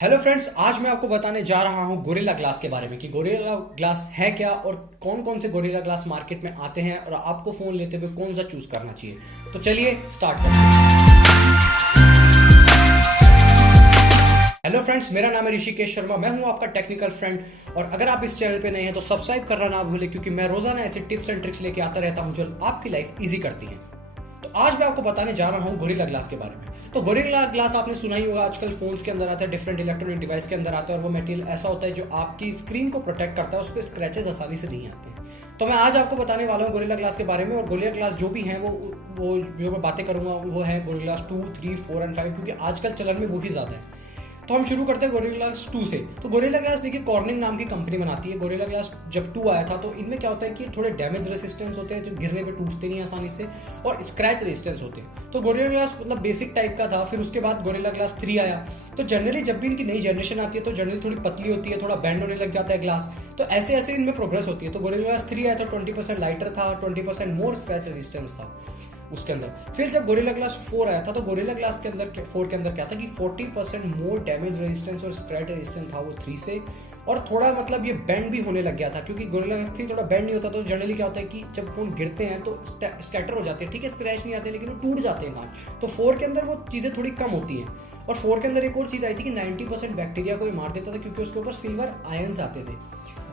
Hello friends, आज मैं आपको बताने जा रहा हूं गोरिल्ला ग्लास के बारे में कि गोरिल्ला ग्लास है क्या और कौन कौन से गोरिल्ला ग्लास मार्केट में आते हैं और आपको फोन लेते हुए कौन सा चूज करना चाहिए। तो चलिए स्टार्ट करते हैं। हेलो फ्रेंड्स, मेरा नाम है ऋषिकेश शर्मा। मैं हूं आपका टेक्निकल फ्रेंड और अगर आप इस चैनल पे नए हैं तो सब्सक्राइब करना ना भूलें, क्योंकि मैं रोजाना ऐसे टिप्स एंड ट्रिक्स लेके आता रहता हूं जो आपकी लाइफ इजी करती हैं। तो आज मैं आपको बताने जा रहा हूँ गोरिल्ला ग्लास के बारे में। तो गोरिल्ला ग्लास आपने सुना ही होगा, आजकल फोन्स के अंदर आता है, डिफरेंट इलेक्ट्रॉनिक डिवाइस के अंदर आता है और वो मटेरियल ऐसा होता है जो आपकी स्क्रीन को प्रोटेक्ट करता है, उस पर स्क्रैचेस आसानी से नहीं आते हैं। तो मैं आज आपको बताने वाला हूँ गोरिल्ला ग्लास के बारे में। और गोरिल्ला ग्लास जो भी हैं वो जो मैं बातें करूंगा वो है गोरिल्ला ग्लास 2, 3, 4 एंड 5, क्योंकि आजकल चलन में वो ही ज्यादा है। तो हम शुरू करते हैं गोरिल्ला ग्लास 2 से। तो गोरिल्ला ग्लास देखिए कॉर्निंग नाम की कंपनी बनाती है। गोरिल्ला ग्लास जब 2 आया था तो इनमें क्या होता है कि थोड़े डैमेज रेसिस्टेंस होते हैं जो गिरने पे टूटते नहीं आसानी से, और स्क्रैच रेजिस्टेंस होते हैं। तो गोरिल्ला ग्लास मतलब बेसिक टाइप का था। फिर उसके बाद गोरिल्ला ग्लास 3 आया। तो जनरली जब भी इनकी नई जनरेशन आती है तो जनरली थोड़ी पतली होती है, थोड़ा बैंड होने लग जाता है ग्लास। तो ऐसे ऐसे इनमें प्रोग्रेस होती है। तो गोरिल्ला ग्लास 3 आया तो 20% लाइटर था, 20% मोर स्क्रैच रेजिस्टेंस था उसके अंदर। फिर जब गोरिल्ला ग्लास 4 आया था तो गोरिल्ला ग्लास के अंदर 4 के अंदर क्या था कि 40% मोर डैमेज रेजिस्टेंस और स्क्रैच रेजिस्टेंस था वो 3 से। और थोड़ा मतलब ये बेंड भी होने लग गया था, क्योंकि गोरिल्ला ग्लास 3 थोड़ा बेंड नहीं होता। तो जनरली क्या होता है कि जब फोन गिरते हैं तो स्कैटर हो जाते हैं, ठीक है, स्क्रैच नहीं आते लेकिन वो टूट जाते हैं कांच। तो 4 के अंदर वो चीज़ें थोड़ी कम होती हैं। और 4 के अंदर एक और चीज़ आई थी कि 90% बैक्टीरिया को ही मार देता था, क्योंकि उसके ऊपर सिल्वर आयंस आते थे।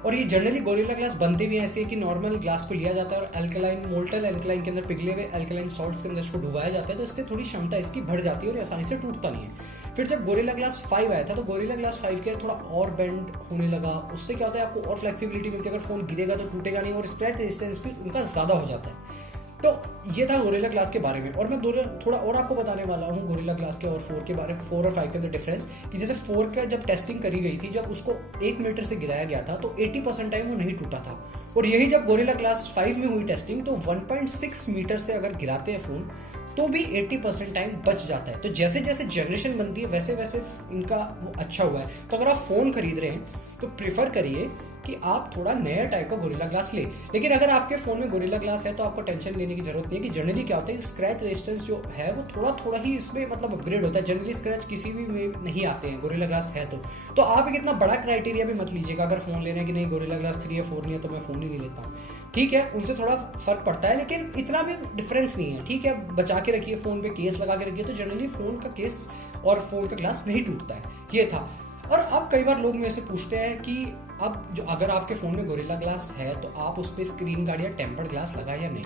और ये जनरली गोरिल्ला ग्लास बनते भी ऐसे है कि नॉर्मल ग्लास को लिया जाता है और अल्कलाइन मोल्टल अल्कलाइन के अंदर पिघले हुए अल्कलाइन सॉल्ट्स के अंदर इसको डुबाया जाता है। तो इससे थोड़ी क्षमता इसकी बढ़ जाती है और आसानी से टूटता नहीं है। फिर जब गोरिल्ला ग्लास 5 आया था तो गोरिल्ला ग्लास 5 के थोड़ा और बेंड होने लगा। उससे क्या होता है, आपको और फ्लेक्सिबिलिटी मिलती है, अगर फोन गिरेगा तो टूटेगा नहीं और स्क्रैच रेजिस्टेंस भी उनका ज़्यादा हो जाता है। तो ये था गोरिल्ला ग्लास के बारे में। और मैं थोड़ा और आपको बताने वाला हूँ गोरिल्ला ग्लास के और 4 के बारे में, 4 और 5 के अंदर डिफरेंस। कि जैसे 4 का जब टेस्टिंग करी गई थी, जब उसको 1 मीटर से गिराया गया था तो 80% टाइम वो नहीं टूटा था। और यही जब गोरिल्ला ग्लास 5 में हुई टेस्टिंग तो 1.6 मीटर से अगर गिराते हैं फोन तो भी 80% टाइम बच जाता है। तो जैसे जैसे जनरेशन बनती है वैसे वैसे इनका वो अच्छा हुआ है। तो अगर आप फोन खरीद रहे हैं तो प्रेफर करिए कि आप थोड़ा नया टाइप का गोरिल्ला ग्लास ले। लेकिन अगर आपके फोन में गोरिल्ला ग्लास है तो आपको टेंशन लेने की जरूरत नहीं है, कि जनरली क्या होता है स्क्रैच रेजिस्टेंस जो है वो थोड़ा थोड़ा ही इसमें मतलब अपग्रेड होता है। जनरली स्क्रैच किसी भी में नहीं आते हैं गोरिल्ला ग्लास है तो आप एक इतना बड़ा क्राइटेरिया भी मत लीजिएगा। अगर फोन लेना है कि नहीं गोरिल्ला ग्लास 3 या 4 नहीं है तो मैं फोन ही नहीं लेता हूँ, ठीक है, उनसे थोड़ा फर्क पड़ता है लेकिन इतना भी डिफरेंस नहीं है, ठीक है। बचा के रखिए, फोन पे केस लगा के रखिए, तो जनरली फोन का केस और फोन का ग्लास नहीं टूटता है। ये था। और अब कई बार लोग मेरे से पूछते हैं कि अब जो अगर आपके फ़ोन में गोरिल्ला ग्लास है तो आप उस पर स्क्रीन गार्ड या टेम्पर्ड ग्लास लगाएं या नहीं।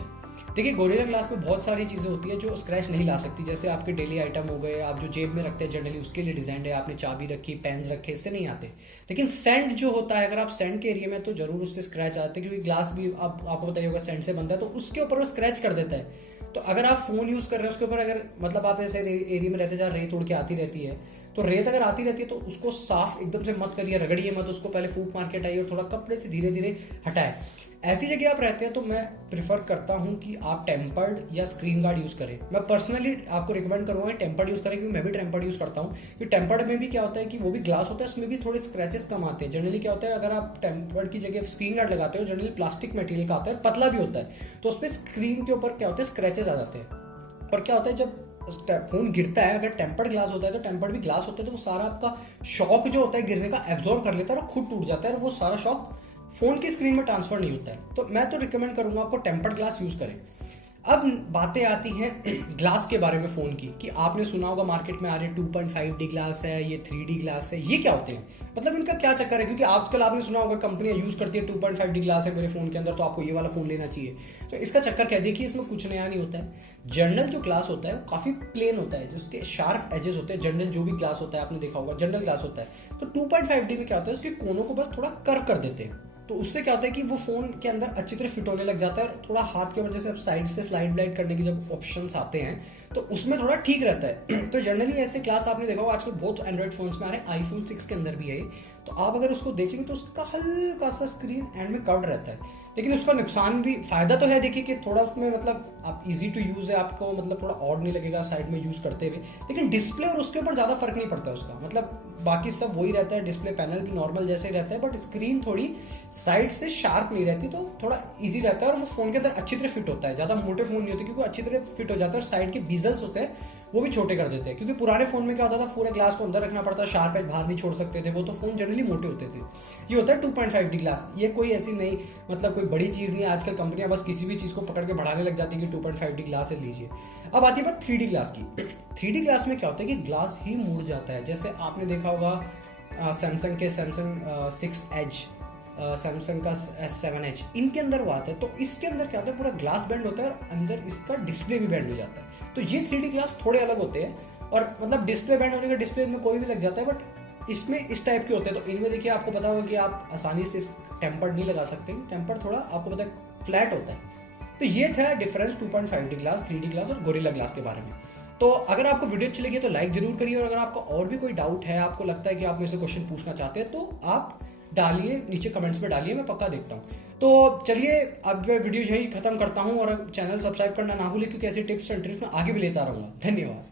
देखिए गोरिल्ला ग्लास में बहुत सारी चीज़ें होती है जो स्क्रैच नहीं ला सकती, जैसे आपके डेली आइटम हो गए, आप जो जेब में रखते हैं जनरली उसके लिए डिज़ाइन है, आपने चाबी रखी, पेन्स रखे, इससे नहीं आते। लेकिन सेंड जो होता है, अगर आप सेंड के एरिया में तो जरूर उससे स्क्रैच आते हैं, क्योंकि ग्लास भी आपको बताइए होगा सेंड से बनता है, तो उसके ऊपर वो स्क्रैच कर देता है। तो अगर आप फ़ोन यूज़ कर रहे हैं उसके ऊपर अगर मतलब आप ऐसे एरिया में रहते जहाँ रेत उड़ के आती रहती है, तो रेत अगर आती रहती है तो उसको साफ एकदम से मत करिए, रगड़िए मत उसको, पहले फूंक मार के हटाइए और थोड़ा कपड़े से धीरे धीरे हटाएं। ऐसी जगह आप रहते हैं तो मैं प्रिफर करता हूं कि आप टेम्पर्ड या स्क्रीन गार्ड यूज़ करें। मैं पर्सनली आपको रिकमेंड करूंगा टेम्पर्ड यूज़ करें, क्योंकि मैं भी टेम्पर्ड यूज़ करता हूं। कि टेम्पर्ड में भी क्या होता है कि वो भी ग्लास होता है, उसमें भी थोड़े स्क्रैचेस कम आते हैं। जनरली क्या होता है, अगर आप टेम्पर्ड की जगह स्क्रीन गार्ड लगाते हो, जनरली प्लास्टिक मटेरियल का आता है, पतला भी होता है, तो उस पर स्क्रीन के ऊपर क्या होता है स्क्रैचेस आ जाते हैं। और क्या होता है जब फोन गिरता है, अगर टेम्पर्ड ग्लास होता है तो टेम्पर्ड भी ग्लास होता है, तो वो सारा आपका शॉक जो होता है गिरने का एब्जॉर्ब कर लेता है और खुद टूट जाता है और वो सारा शॉक फोन की स्क्रीन में ट्रांसफर नहीं होता है। तो मैं तो रिकमेंड करूंगा आपको टेम्पर्ड ग्लास यूज करें। अब बातें आती हैं ग्लास के बारे में फ़ोन की, कि आपने सुना होगा मार्केट में आ रहे 2.5D ग्लास है, ये 3D ग्लास है, ये क्या होते हैं, मतलब इनका क्या चक्कर है। क्योंकि आजकल आपने सुना होगा कंपनियां यूज़ करती है 2.5D ग्लास है मेरे फ़ोन के अंदर तो आपको ये वाला फ़ोन लेना चाहिए। तो इसका चक्कर क्या है, देखिए इसमें कुछ नया नहीं होता है। जनरल जो ग्लास होता है वो काफ़ी प्लेन होता है, जिसके शार्प एजेस होते हैं। जनरल जो भी ग्लास होता है आपने देखा होगा जनरल ग्लास होता है। तो 2.5D में क्या होता है, उसके कोनों को बस थोड़ा कर्व कर देते हैं। तो उससे क्या होता है कि वो फोन के अंदर अच्छी तरह फिट होने लग जाता है और थोड़ा हाथ के वजह से अब साइड से स्लाइड ब्लाइड करने की जब ऑप्शंस आते हैं तो उसमें थोड़ा ठीक रहता है। तो जनरली ऐसे क्लास आपने देखा होगा आजकल बहुत एंड्रॉइड फोन्स में आ रहे हैं, आईफोन 6 के अंदर भी है। तो आप अगर उसको देखेंगे तो उसका हल्का सा स्क्रीन एंड में कर्व्ड रहता है, लेकिन उसका नुकसान भी, फायदा तो है देखिए कि थोड़ा उसमें मतलब आप इजी टू यूज है, आपको मतलब थोड़ा ऑड नहीं लगेगा साइड में यूज करते हुए, लेकिन डिस्प्ले और उसके ऊपर ज्यादा फर्क नहीं पड़ता उसका, मतलब बाकी सब वही रहता है। डिस्प्ले पैनल भी नॉर्मल जैसे ही रहता है, बट स्क्रीन थोड़ी साइड से शार्प नहीं रहती, तो थोड़ा इजी रहता है और वो फोन के अंदर अच्छी तरह फिट होता है। ज्यादा मोटे फोन नहीं होते क्योंकि अच्छी तरह फिट हो जाता है और साइड के बीजल्स होते हैं वो भी छोटे कर देते हैं, क्योंकि पुराने फोन में क्या होता था, पूरे ग्लास को अंदर रखना पड़ता, शार्प एज बाहर नहीं छोड़ सकते थे, वो तो फोन जनरली मोटे होते थे। ये होता है 2.5D ग्लास, ये कोई ऐसी नहीं, मतलब कोई बड़ी चीज़ नहीं है। आजकल कंपनियां बस किसी भी चीज़ को पकड़ के बढ़ाने लग जाती है कि 2.5D ग्लास है, लीजिए। अब आती है बात 3D ग्लास की। 3D ग्लास में क्या होता है कि ग्लास ही मुड़ जाता है। जैसे आपने देखा होगा सैमसंग के सैमसंग 6 एज, सैमसंग का S7 Edge, इनके अंदर वो आता है। तो इसके अंदर क्या होता है, पूरा ग्लास बैंड होता है और अंदर इसका डिस्प्ले भी बैंड हो जाता है। तो ये 3D ग्लास थोड़े अलग होते हैं, और मतलब डिस्प्ले बैंड होने का डिस्प्ले में कोई भी लग जाता है, बट इसमें इस टाइप के होते हैं। तो इनमें देखिए आपको पता होगा कि आप आसानी से टेम्पर्ड नहीं लगा सकते, टेम्पर्ड थोड़ा आपको पता है फ्लैट होता है। तो ये था difference 2.5D glass, 3D glass और गोरिल्ला ग्लास के बारे में। तो अगर आपको वीडियो अच्छी लगी तो लाइक जरूर करिए, और अगर आपका और भी कोई डाउट है, आपको लगता है कि आप मेरे से क्वेश्चन पूछना चाहते हैं, तो आप डालिए नीचे कमेंट्स में डालिए, मैं पक्का देखता हूँ। तो चलिए अब मैं वीडियो यही खत्म करता हूँ, और चैनल सब्सक्राइब करना ना भूलिए, क्योंकि ऐसी टिप्स एंड ट्रिक्स मैं आगे भी लेता रहूँगा। धन्यवाद।